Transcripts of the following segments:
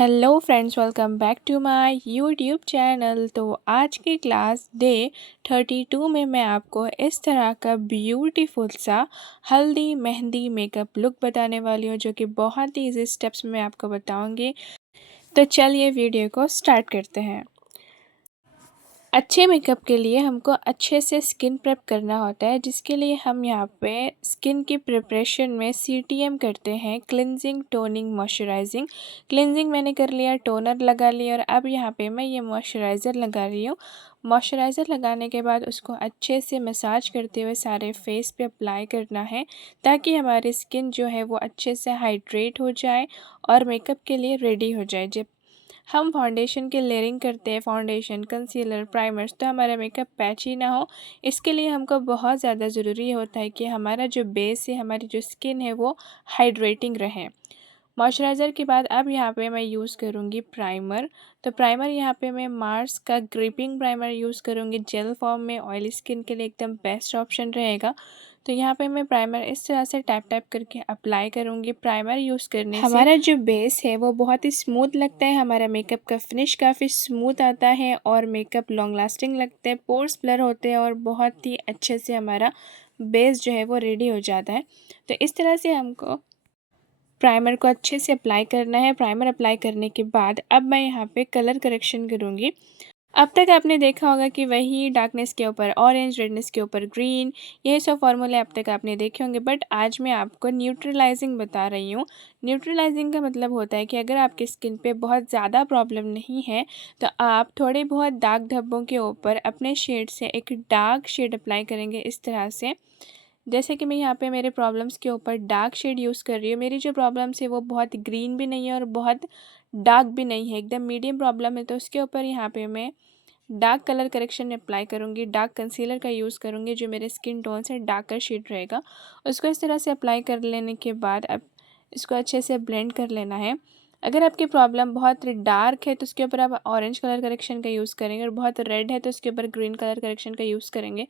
Hello friends, welcome back to my YouTube channel. तो आज की क्लास डे 32 में मैं आपको इस तरह का ब्यूटीफुल सा हल्दी मेहंदी मेकअप लुक बताने वाली हूँ, जो कि बहुत ही इजी स्टेप्स में आपको बताऊंगी। तो चलिए वीडियो को स्टार्ट करते हैं। अच्छे मेकअप के लिए हमको अच्छे से स्किन प्रेप करना होता है, जिसके लिए हम यहाँ पे स्किन की प्रिपरेशन में CTM करते हैं, क्लिनजिंग टोनिंग मॉइस्चराइजिंग। क्लिनजिंग मैंने कर लिया, टोनर लगा लिया और अब यहाँ पे मैं ये मॉइस्चराइज़र लगा रही हूँ। मॉइस्चराइज़र लगाने के बाद उसको अच्छे से मसाज करते हुए सारे फेस पे अप्लाई करना है, ताकि हमारी स्किन जो है वो अच्छे से हाइड्रेट हो जाए और मेकअप के लिए रेडी हो जाए। जब हम फाउंडेशन की लेयरिंग करते हैं, फाउंडेशन, कंसीलर, प्राइमर्स, तो हमारा मेकअप पैची ना हो, इसके लिए हमको बहुत ज़्यादा ज़रूरी होता है कि हमारा जो बेस है, हमारी जो स्किन है वो हाइड्रेटिंग रहे। मॉइस्चराइज़र के बाद अब यहाँ पे मैं यूज़ करूँगी प्राइमर। तो प्राइमर यहाँ पे मैं मार्स का ग्रिपिंग प्राइमर यूज़ करूँगी जेल फॉर्म में। ऑयली स्किन के लिए एकदम बेस्ट ऑप्शन रहेगा। तो यहाँ पे मैं प्राइमर इस तरह से टैप टैप करके अप्लाई करूँगी। प्राइमर यूज़ करने से हमारा जो बेस है वो बहुत ही स्मूथ लगता है, हमारा मेकअप का फिनिश काफ़ी स्मूथ आता है और मेकअप लॉन्ग लास्टिंग लगता है, पोर्स ब्लर होते हैं और बहुत ही अच्छे से हमारा बेस जो है वो रेडी हो जाता है। तो इस तरह से हमको प्राइमर को अच्छे से अप्लाई करना है। प्राइमर अप्लाई करने के बाद अब मैं यहाँ पे कलर करेक्शन करूँगी। अब तक आपने देखा होगा कि वही डार्कनेस के ऊपर ऑरेंज, रेडनेस के ऊपर ग्रीन, ये सब फार्मूले अब तक आपने देखे होंगे, बट आज मैं आपको न्यूट्रलाइजिंग बता रही हूँ। न्यूट्रलाइजिंग का मतलब होता है कि अगर आपकी स्किन पे बहुत ज़्यादा प्रॉब्लम नहीं है, तो आप थोड़े बहुत दाग धब्बों के ऊपर अपने शेड से एक डार्क शेड अप्लाई करेंगे इस तरह से। जैसे कि मैं यहाँ पे मेरे प्रॉब्लम्स के ऊपर डार्क शेड यूज़ कर रही हूँ। मेरी जो प्रॉब्लम्स है वो बहुत ग्रीन भी नहीं है और बहुत डार्क भी नहीं है, एकदम मीडियम प्रॉब्लम है। तो उसके ऊपर यहाँ पे मैं डार्क कलर करेक्शन अप्लाई करूँगी, डार्क कंसीलर का यूज़ करूँगी, जो मेरे स्किन टोन से डार्कर शेड रहेगा। उसको इस तरह से अप्लाई कर लेने के बाद अब इसको अच्छे से ब्लेंड कर लेना है। अगर आपकी प्रॉब्लम बहुत डार्क है तो उसके ऊपर आप ऑरेंज कलर करेक्शन का यूज़ करेंगे, और बहुत रेड है तो उसके ऊपर ग्रीन कलर करेक्शन का यूज़ करेंगे।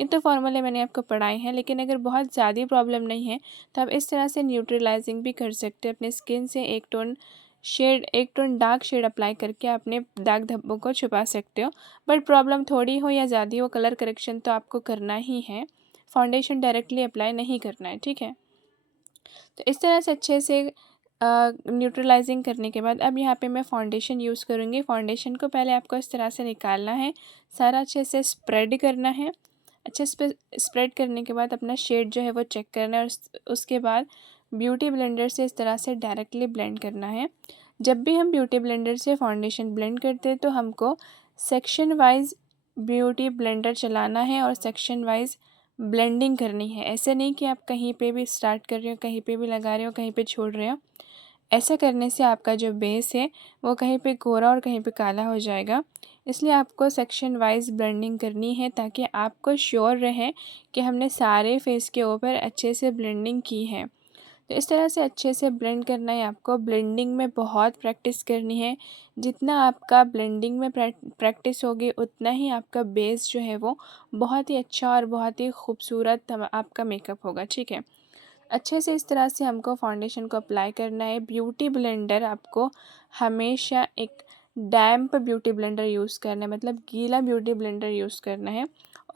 ये तो फॉर्मूले मैंने आपको पढ़ाए हैं, लेकिन अगर बहुत ज़्यादा प्रॉब्लम नहीं है तो आप इस तरह से न्यूट्रलाइजिंग भी कर सकते हैं। अपने स्किन से एक टोन डार्क शेड अप्लाई करके अपने दाग धब्बों को छुपा सकते हो। बट प्रॉब्लम थोड़ी हो या ज़्यादा हो, कलर करेक्शन तो आपको करना ही है, फाउंडेशन डायरेक्टली अप्लाई नहीं करना है, ठीक है। तो इस तरह से अच्छे से न्यूट्रलाइजिंग करने के बाद अब यहाँ पे मैं फाउंडेशन यूज़ करूँगी। फाउंडेशन को पहले आपको इस तरह से निकालना है, सारा अच्छे से स्प्रेड करना है। अच्छे से स्प्रेड करने के बाद अपना शेड जो है वो चेक करना है और उसके बाद ब्यूटी ब्लेंडर से इस तरह से डायरेक्टली ब्लेंड करना है। जब भी हम ब्यूटी ब्लेंडर से फाउंडेशन ब्लेंड करते हैं तो हमको सेक्शन वाइज ब्यूटी ब्लेंडर चलाना है और सेक्शन वाइज ब्लेंडिंग करनी है। ऐसे नहीं कि आप कहीं पे भी स्टार्ट कर रहे हो, कहीं पे भी लगा रहे हो, कहीं पे छोड़ रहे हो। ऐसा करने से आपका जो बेस है वो कहीं पे गोरा और कहीं पे काला हो जाएगा। इसलिए आपको सेक्शन वाइज ब्लेंडिंग करनी है, ताकि आपको श्योर रहे कि हमने सारे फेस के ऊपर अच्छे से ब्लेंडिंग की है। तो इस तरह से अच्छे से ब्लेंड करना है आपको। ब्लेंडिंग में बहुत प्रैक्टिस करनी है। जितना आपका ब्लेंडिंग में प्रैक्टिस होगी, उतना ही आपका बेस जो है वो बहुत ही अच्छा और बहुत ही खूबसूरत आपका मेकअप होगा, ठीक है। अच्छे से इस तरह से हमको फाउंडेशन को अप्लाई करना है। ब्यूटी ब्लेंडर आपको हमेशा एक डैम्प ब्यूटी ब्लेंडर यूज़ करना है, मतलब गीला ब्यूटी ब्लेंडर यूज़ करना है,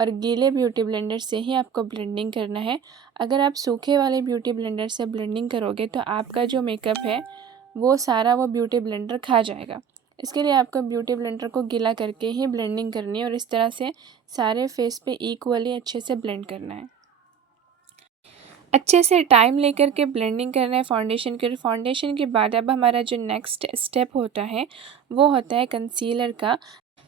और गीले ब्यूटी ब्लेंडर से ही आपको ब्लेंडिंग करना है। अगर आप सूखे वाले ब्यूटी ब्लेंडर से ब्लेंडिंग करोगे तो आपका जो मेकअप है वो सारा वो ब्यूटी ब्लेंडर खा जाएगा। इसके लिए आपको ब्यूटी ब्लेंडर को गीला करके ही ब्लेंडिंग करनी है और इस तरह से सारे फेस पे इक्वली अच्छे से ब्लेंड करना है। अच्छे से टाइम लेकर के ब्लेंडिंग करना है फाउंडेशन के। फाउंडेशन के बाद अब हमारा जो नेक्स्ट स्टेप होता है वो होता है कंसीलर का।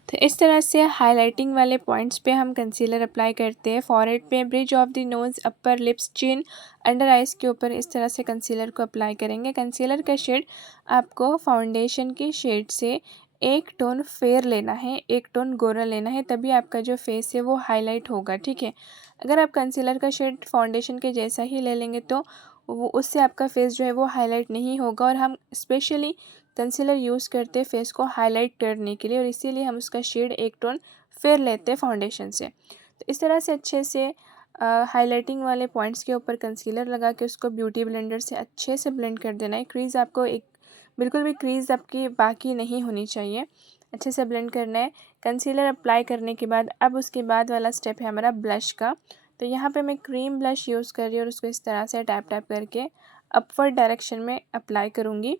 तो इस तरह से हाइलाइटिंग वाले पॉइंट्स पे हम कंसीलर अप्लाई करते हैं। फॉरहेड पे, bridge of the nose, upper lips, chin, under eyes के ऊपर इस तरह से कंसीलर को अप्लाई करेंगे। कंसीलर का शेड आपको फाउंडेशन के शेड से एक टोन फेयर लेना है, एक टोन गोरा लेना है, तभी आपका जो फेस है वो हाईलाइट होगा, ठीक है। अगर आप कंसीलर का शेड फाउंडेशन के जैसा ही ले लेंगे तो वो उससे आपका फेस जो है वो हाईलाइट नहीं होगा, और हम स्पेशली कंसीलर यूज़ करते हैं फेस को हाईलाइट करने के लिए, और इसीलिए हम उसका शेड एक टोन फेयर लेते हैं फाउंडेशन से। तो इस तरह से अच्छे से हाइलाइटिंग वाले पॉइंट्स के ऊपर कंसीलर लगा के उसको ब्यूटी ब्लेंडर से अच्छे से ब्लेंड कर देना है। क्रीज़ आपको एक बिल्कुल भी क्रीज़ आपकी बाकी नहीं होनी चाहिए। अच्छे से ब्लेंड करना है। कंसीलर अप्लाई करने के बाद अब उसके बाद वाला स्टेप है हमारा ब्लश का। तो यहाँ पे मैं क्रीम ब्लश यूज़ कर रही हूँ और उसको इस तरह से टैप टैप करके अपवर्ड डायरेक्शन में अप्लाई करूँगी।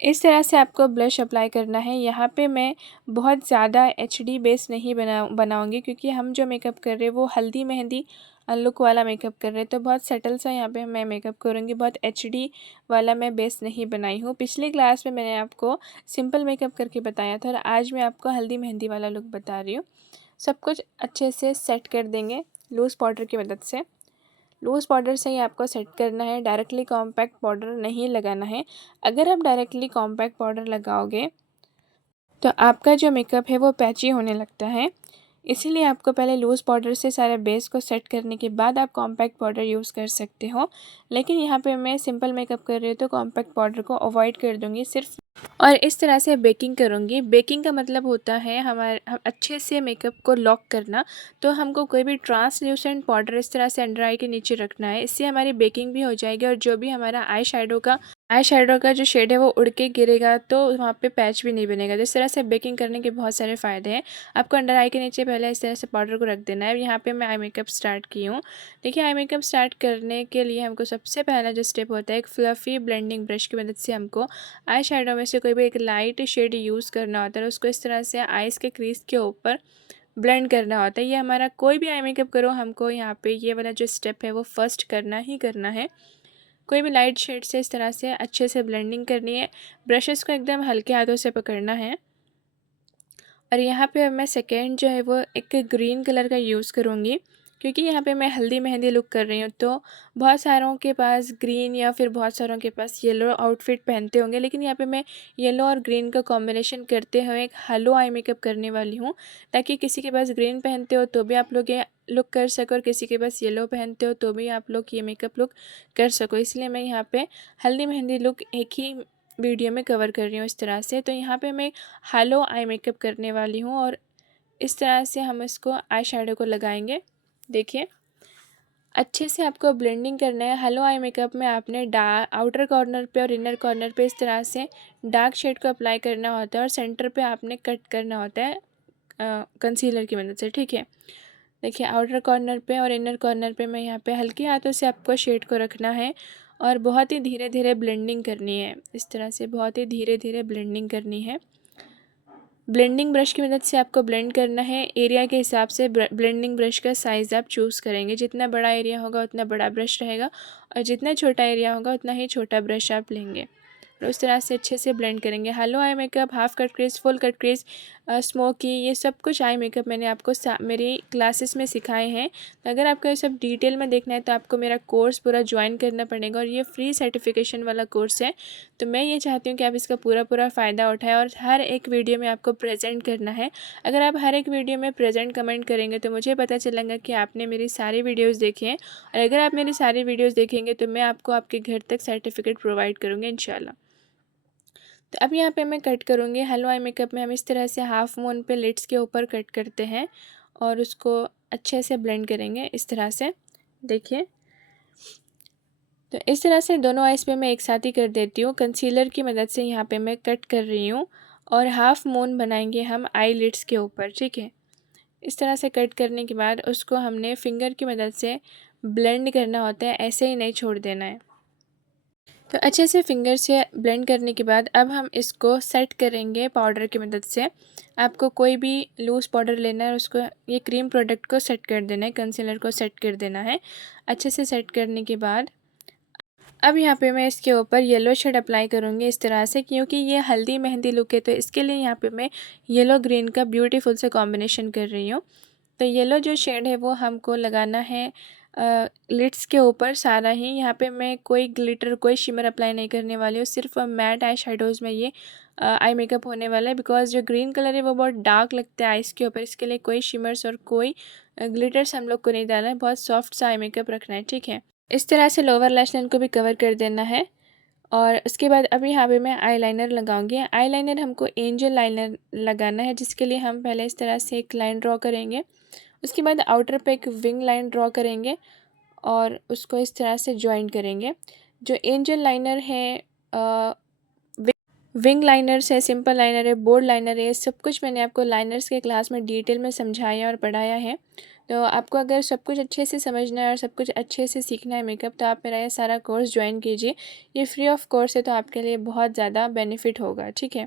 इस तरह से आपको ब्लश अप्लाई करना है। यहाँ पे मैं बहुत ज़्यादा एचडी बेस नहीं बनाऊँगी क्योंकि हम जो मेकअप कर रहे हैं वो हल्दी मेहंदी लुक वाला मेकअप कर रहे हैं, तो बहुत सटल सा यहाँ पे मैं मेकअप करूँगी। बहुत एचडी वाला मैं बेस नहीं बनाई हूँ। पिछली क्लास में मैंने आपको सिंपल मेकअप करके बताया था और आज मैं आपको हल्दी मेहंदी वाला लुक बता रही हूँ। सब कुछ अच्छे से सेट कर देंगे लूज़ पाउडर की मदद से। लूज़ पाउडर से ही आपको सेट करना है, डायरेक्टली कॉम्पैक्ट पाउडर नहीं लगाना है। अगर आप डायरेक्टली कॉम्पैक्ट पाउडर लगाओगे तो आपका जो मेकअप है वो पैची होने लगता है। इसीलिए आपको पहले लूज़ पाउडर से सारे बेस को सेट करने के बाद आप कॉम्पैक्ट पाउडर यूज़ कर सकते हो। लेकिन यहाँ पे मैं सिंपल मेकअप कर रही हूँ तो कॉम्पैक्ट पाउडर को अवॉइड कर दूँगी सिर्फ। और इस तरह से बेकिंग करूँगी। बेकिंग का मतलब होता है हम अच्छे से मेकअप को लॉक करना। तो हमको कोई भी ट्रांसल्यूसेंट पाउडर इस तरह से अंडर आई के नीचे रखना है। इससे हमारी बेकिंग भी हो जाएगी और जो भी हमारा आई शेडो का जो शेड है वो उड़ के गिरेगा तो वहाँ पे पैच भी नहीं बनेगा। तो इस तरह से बेकिंग करने के बहुत सारे फ़ायदे हैं। आपको अंडर आई के नीचे पहले इस तरह से पाउडर को रख देना है। यहाँ पे मैं आई मेकअप स्टार्ट की हूँ। देखिए, आई मेकअप स्टार्ट करने के लिए हमको सबसे पहला जो स्टेप होता है, एक फ्लफ़ी ब्लेंडिंग ब्रश की मदद से हमको आई शेडो में से कोई भी एक लाइट शेड यूज़ करना होता है। उसको इस तरह से आइज़ के क्रीज के ऊपर ब्लेंड करना होता है। ये हमारा कोई भी आई मेकअप करो, हमको यहाँ पे ये वाला जो स्टेप है वो फर्स्ट करना ही करना है। कोई भी लाइट शेड से इस तरह से अच्छे से ब्लेंडिंग करनी है। ब्रशेस को एकदम हल्के हाथों से पकड़ना है। और यहाँ पे अब मैं सेकेंड जो है वो एक ग्रीन कलर का यूज़ करूँगी क्योंकि यहाँ पे मैं हल्दी मेहंदी लुक कर रही हूँ। तो बहुत सारों के पास ग्रीन या फिर बहुत सारों के पास येलो आउटफिट पहनते होंगे, लेकिन यहाँ पे मैं येलो और ग्रीन का कॉम्बिनेशन करते हुए एक हलो आई मेकअप करने वाली हूँ, ताकि किसी के पास ग्रीन पहनते हो तो भी आप लोग ये लुक कर सको और किसी के पास येलो पहनते हो तो भी आप लोग ये मेकअप लुक कर सको। इसलिए मैं यहाँ पे हल्दी मेहंदी लुक एक ही वीडियो में कवर कर रही हूँ इस तरह से। तो यहाँ पे मैं हालो आई मेकअप करने वाली हूँ और इस तरह से हम इसको आई शेडो को लगाएंगे। देखिए, अच्छे से आपको ब्लेंडिंग करना है। हालो आई मेकअप में आपने आउटर कॉर्नर पे और इनर कॉर्नर पे इस तरह से डार्क शेड को अप्लाई करना होता है और सेंटर पे आपने कट करना होता है कंसीलर की मदद से। ठीक है, देखिए, आउटर कॉर्नर पे और इनर कॉर्नर पे मैं यहाँ पे हल्के हाथों से आपको शेड को रखना है और बहुत ही धीरे धीरे ब्लेंडिंग करनी है। इस तरह से बहुत ही धीरे धीरे ब्लेंडिंग करनी है। ब्लेंडिंग ब्रश की मदद से आपको ब्लेंड करना है। एरिया के हिसाब से ब्लेंडिंग ब्रश का साइज़ आप चूज़ करेंगे। जितना बड़ा एरिया होगा उतना बड़ा ब्रश रहेगा और जितना छोटा एरिया होगा उतना ही छोटा ब्रश आप लेंगे और उस तरह से अच्छे से ब्लेंड करेंगे। Hello eye makeup, half cut crease, full cut crease, smoky, ये सब कुछ आई मेकअप मैंने आपको मेरी क्लासेस में सिखाए हैं। तो अगर आपको ये सब डिटेल में देखना है तो आपको मेरा कोर्स पूरा ज्वाइन करना पड़ेगा और ये फ्री सर्टिफिकेशन वाला कोर्स है। तो मैं ये चाहती हूँ कि आप इसका पूरा फ़ायदा उठाएं और हर एक वीडियो में आपको प्रेजेंट करना है। अगर आप हर एक वीडियो में प्रेजेंट कमेंट करेंगे तो मुझे पता चलेगा कि आपने मेरी सारी वीडियोज़ देखी हैं और अगर आप मेरी सारी वीडियोज़ देखेंगे तो मैं आपको आपके घर तक सर्टिफिकेट प्रोवाइड करूँगी इंशाल्लाह। तो अब यहाँ पे मैं कट करूँगी। हेलो आई मेकअप में हम इस तरह से हाफ मून पे लिड्स के ऊपर कट करते हैं और उसको अच्छे से ब्लेंड करेंगे इस तरह से। देखिए, तो इस तरह से दोनों आइज़ पे मैं एक साथ ही कर देती हूँ। कंसीलर की मदद से यहाँ पे मैं कट कर रही हूँ और हाफ मून बनाएंगे हम आई लिड्स के ऊपर। ठीक है, इस तरह से कट करने के बाद उसको हमने फिंगर की मदद से ब्लेंड करना होता है, ऐसे ही नहीं छोड़ देना है। तो अच्छे से फिंगर से ब्लेंड करने के बाद अब हम इसको सेट करेंगे पाउडर की मदद से। आपको कोई भी लूज़ पाउडर लेना है, उसको ये क्रीम प्रोडक्ट को सेट कर देना है, कंसीलर को सेट कर देना है। अच्छे से सेट करने के बाद अब यहाँ पे मैं इसके ऊपर येलो शेड अप्लाई करूँगी इस तरह से, क्योंकि ये हल्दी मेहंदी लुक है तो इसके लिए यहाँ पे मैं येलो ग्रीन का ब्यूटीफुल से कॉम्बिनेशन कर रही हूँ। तो येलो जो शेड है वो हमको लगाना है लिड्स के ऊपर सारा ही। यहाँ पे मैं कोई ग्लिटर कोई शिमर अप्लाई नहीं करने वाली हूँ, सिर्फ मैट आई शेडोज़ में ये आई मेकअप होने वाला है। बिकॉज जो ग्रीन कलर है वो बहुत डार्क लगता है आइज़ के ऊपर, इसके लिए कोई शिमर्स और कोई ग्लिटर्स हम लोग को नहीं डालना है, बहुत सॉफ्ट सा आई मेकअप रखना है। ठीक है, इस तरह से लोअर लैश लाइन को भी कवर कर देना है। और उसके बाद अभी यहाँ पे मैं आईलाइनर लगाऊंगी। आईलाइनर हमको एंजल लाइनर लगाना है, जिसके लिए हम पहले इस तरह से एक लाइन ड्रॉ करेंगे। उसके बाद आउटर पे एक विंग लाइन ड्रॉ करेंगे और उसको इस तरह से ज्वाइन करेंगे। जो एंजल लाइनर है विंग लाइनर्स है, सिंपल लाइनर है, बोल्ड लाइनर है, सब कुछ मैंने आपको लाइनर्स के क्लास में डिटेल में समझाया और पढ़ाया है। तो आपको अगर सब कुछ अच्छे से समझना है और सब कुछ अच्छे से सीखना है मेकअप, तो आप मेरा ये सारा कोर्स ज्वाइन कीजिए। ये फ्री ऑफ कोर्स है, तो आपके लिए बहुत ज़्यादा बेनिफिट होगा, ठीक है।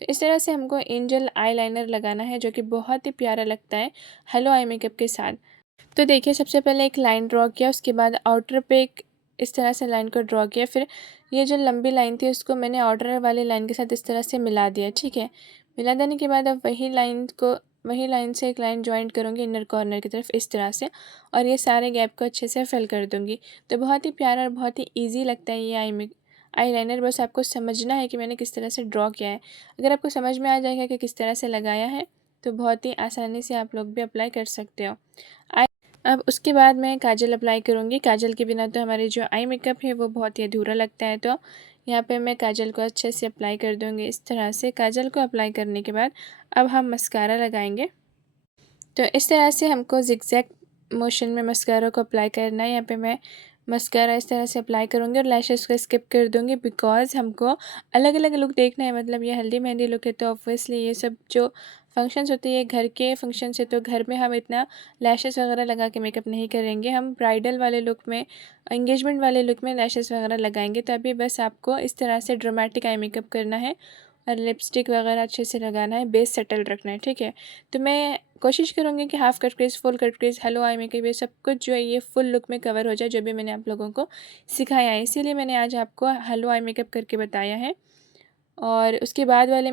तो इस तरह से हमको एंजल आई लाइनर लगाना है, जो कि बहुत ही प्यारा लगता है हेलो आई मेकअप के साथ। तो देखिए, सबसे पहले एक लाइन ड्रॉ किया, उसके बाद आउटर पे एक इस तरह से लाइन को ड्रॉ किया, फिर ये जो लंबी लाइन थी उसको मैंने आउटर वाली लाइन के साथ इस तरह से मिला दिया, ठीक है। मिला देने के बाद अब वही लाइन से एक लाइन जॉइंट करूँगी इनर कॉर्नर की तरफ इस तरह से, और ये सारे गैप को अच्छे से फिल कर दूँगी। तो बहुत ही प्यारा और बहुत ही ईजी लगता है ये आई लाइनर। बस आपको समझना है कि मैंने किस तरह से ड्रॉ किया है। अगर आपको समझ में आ जाएगा कि किस तरह से लगाया है, तो बहुत ही आसानी से आप लोग भी अप्लाई कर सकते हो। अब उसके बाद मैं काजल अप्लाई करूँगी। काजल के बिना तो हमारी जो आई मेकअप है वो बहुत ही अधूरा लगता है। तो यहाँ पे मैं काजल को अच्छे से अप्लाई कर दूँगी इस तरह से। काजल को अप्लाई करने के बाद अब हम मस्कारा लगाएंगे। तो इस तरह से हमको ज़िगज़ैग मोशन में मस्कारा को अप्लाई करना है। यहाँ पे मैं मस्कारा इस तरह से अप्लाई करूँगी और लैशेस को स्किप कर दूँगी, बिकॉज़ हमको अलग अलग लुक देखना है। मतलब ये हल्दी मेहंदी लुक है, तो ऑब्वियसली ये सब जो फंक्शंस होते हैं ये घर के फंक्शंस है, तो घर में हम इतना लैशेस वगैरह लगा के मेकअप नहीं करेंगे। हम ब्राइडल वाले लुक में, एंगेजमेंट वाले लुक में लैशेस वगैरह लगाएंगे। तो अभी बस आपको इस तरह से ड्रामेटिक आई मेकअप करना है और लिपस्टिक वगैरह अच्छे से लगाना है, बेस सेटल रखना है, ठीक है। तो मैं कोशिश करूँगी कि half cut crease, full cut crease, hello eye makeup, ये सब कुछ जो है ये फुल लुक में कवर हो जाए, जो भी मैंने आप लोगों को सिखाया है। इसीलिए मैंने आज आपको हेलो आई मेकअप करके बताया है। और उसके बाद वाले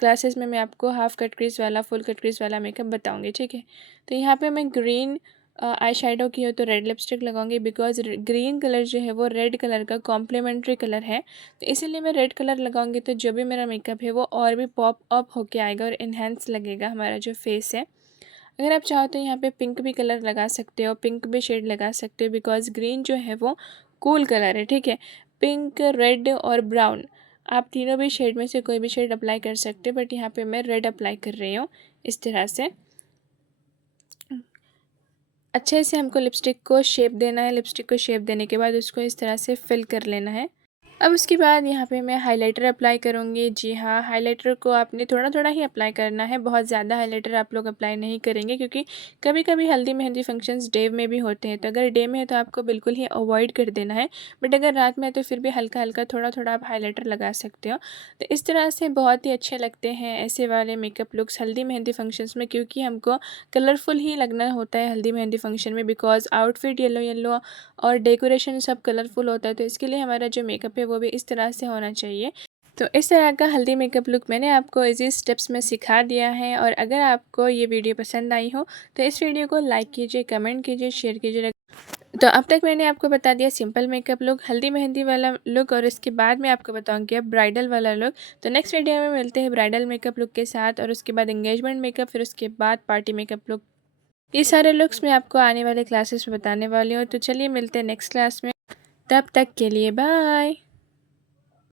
क्लासेस में मैं आपको हाफ़ कट क्रीज वाला, फुल कट क्रीज वाला मेकअप बताऊँगी, ठीक है। तो यहाँ पे मैं ग्रीन आई शेडो की हो तो रेड लिपस्टिक लगाऊंगी, बिकॉज ग्रीन कलर जो है वो रेड कलर का कॉम्प्लीमेंट्री कलर है। तो इसीलिए मैं रेड कलर लगाऊंगी, तो जो भी मेरा मेकअप है वो और भी पॉप अप होके आएगा और इन्हेंस लगेगा हमारा जो फेस है। अगर आप चाहो तो यहाँ पे पिंक भी कलर लगा सकते हो, पिंक भी शेड लगा सकते हो, बिकॉज ग्रीन जो है वो कूल कलर है, ठीक है। पिंक, रेड और ब्राउन, आप तीनों भी शेड में से कोई भी शेड अप्लाई कर सकते हो, बट यहाँ पे मैं रेड अप्लाई कर रही हूँ इस तरह से। अच्छे से हमको लिपस्टिक को शेप देना है। लिपस्टिक को शेप देने के बाद उसको इस तरह से फिल कर लेना है। अब उसके बाद यहाँ पे मैं हाइलाइटर अप्लाई करूँगी। जी हाँ, हाइलाइटर को आपने थोड़ा थोड़ा ही अप्लाई करना है, बहुत ज़्यादा हाइलाइटर आप लोग अप्लाई नहीं करेंगे, क्योंकि कभी कभी हल्दी मेहंदी फंक्शंस डे में भी होते हैं। तो अगर डे में है तो आपको बिल्कुल ही अवॉइड कर देना है, बट अगर रात में है तो फिर भी हल्का हल्का थोड़ा थोड़ा आप हाइलाइटर लगा सकते हो। तो इस तरह से बहुत ही अच्छे लगते हैं ऐसे वाले मेकअप लुक्स हल्दी मेहंदी फंक्शंस में, क्योंकि हमको कलरफुल ही लगना होता है हल्दी मेहंदी फंक्शन में, बिकॉज आउटफिट येलो येलो और डेकोरेशन सब कलरफुल होता है। तो इसके लिए हमारा जो मेकअप है वो भी इस तरह से होना चाहिए। तो इस तरह का हल्दी मेकअप लुक मैंने आपको इजी स्टेप्स में सिखा दिया है। और अगर आपको ये वीडियो पसंद आई हो तो इस वीडियो को लाइक कीजिए, कमेंट कीजिए, शेयर कीजिए। तो अब तक मैंने आपको बता दिया सिंपल मेकअप लुक, हल्दी मेहंदी वाला लुक, और इसके बाद मैं आपको बताऊंगी अब ब्राइडल वाला लुक। तो नेक्स्ट वीडियो में मिलते हैं ब्राइडल मेकअप लुक के साथ, और उसके बाद एंगेजमेंट मेकअप, फिर उसके बाद पार्टी मेकअप लुक। ये सारे लुक्स मैं आपको आने वाले क्लासेस में बताने वाली हूँ। तो चलिए मिलते हैं नेक्स्ट क्लास में, तब तक के लिए बाय।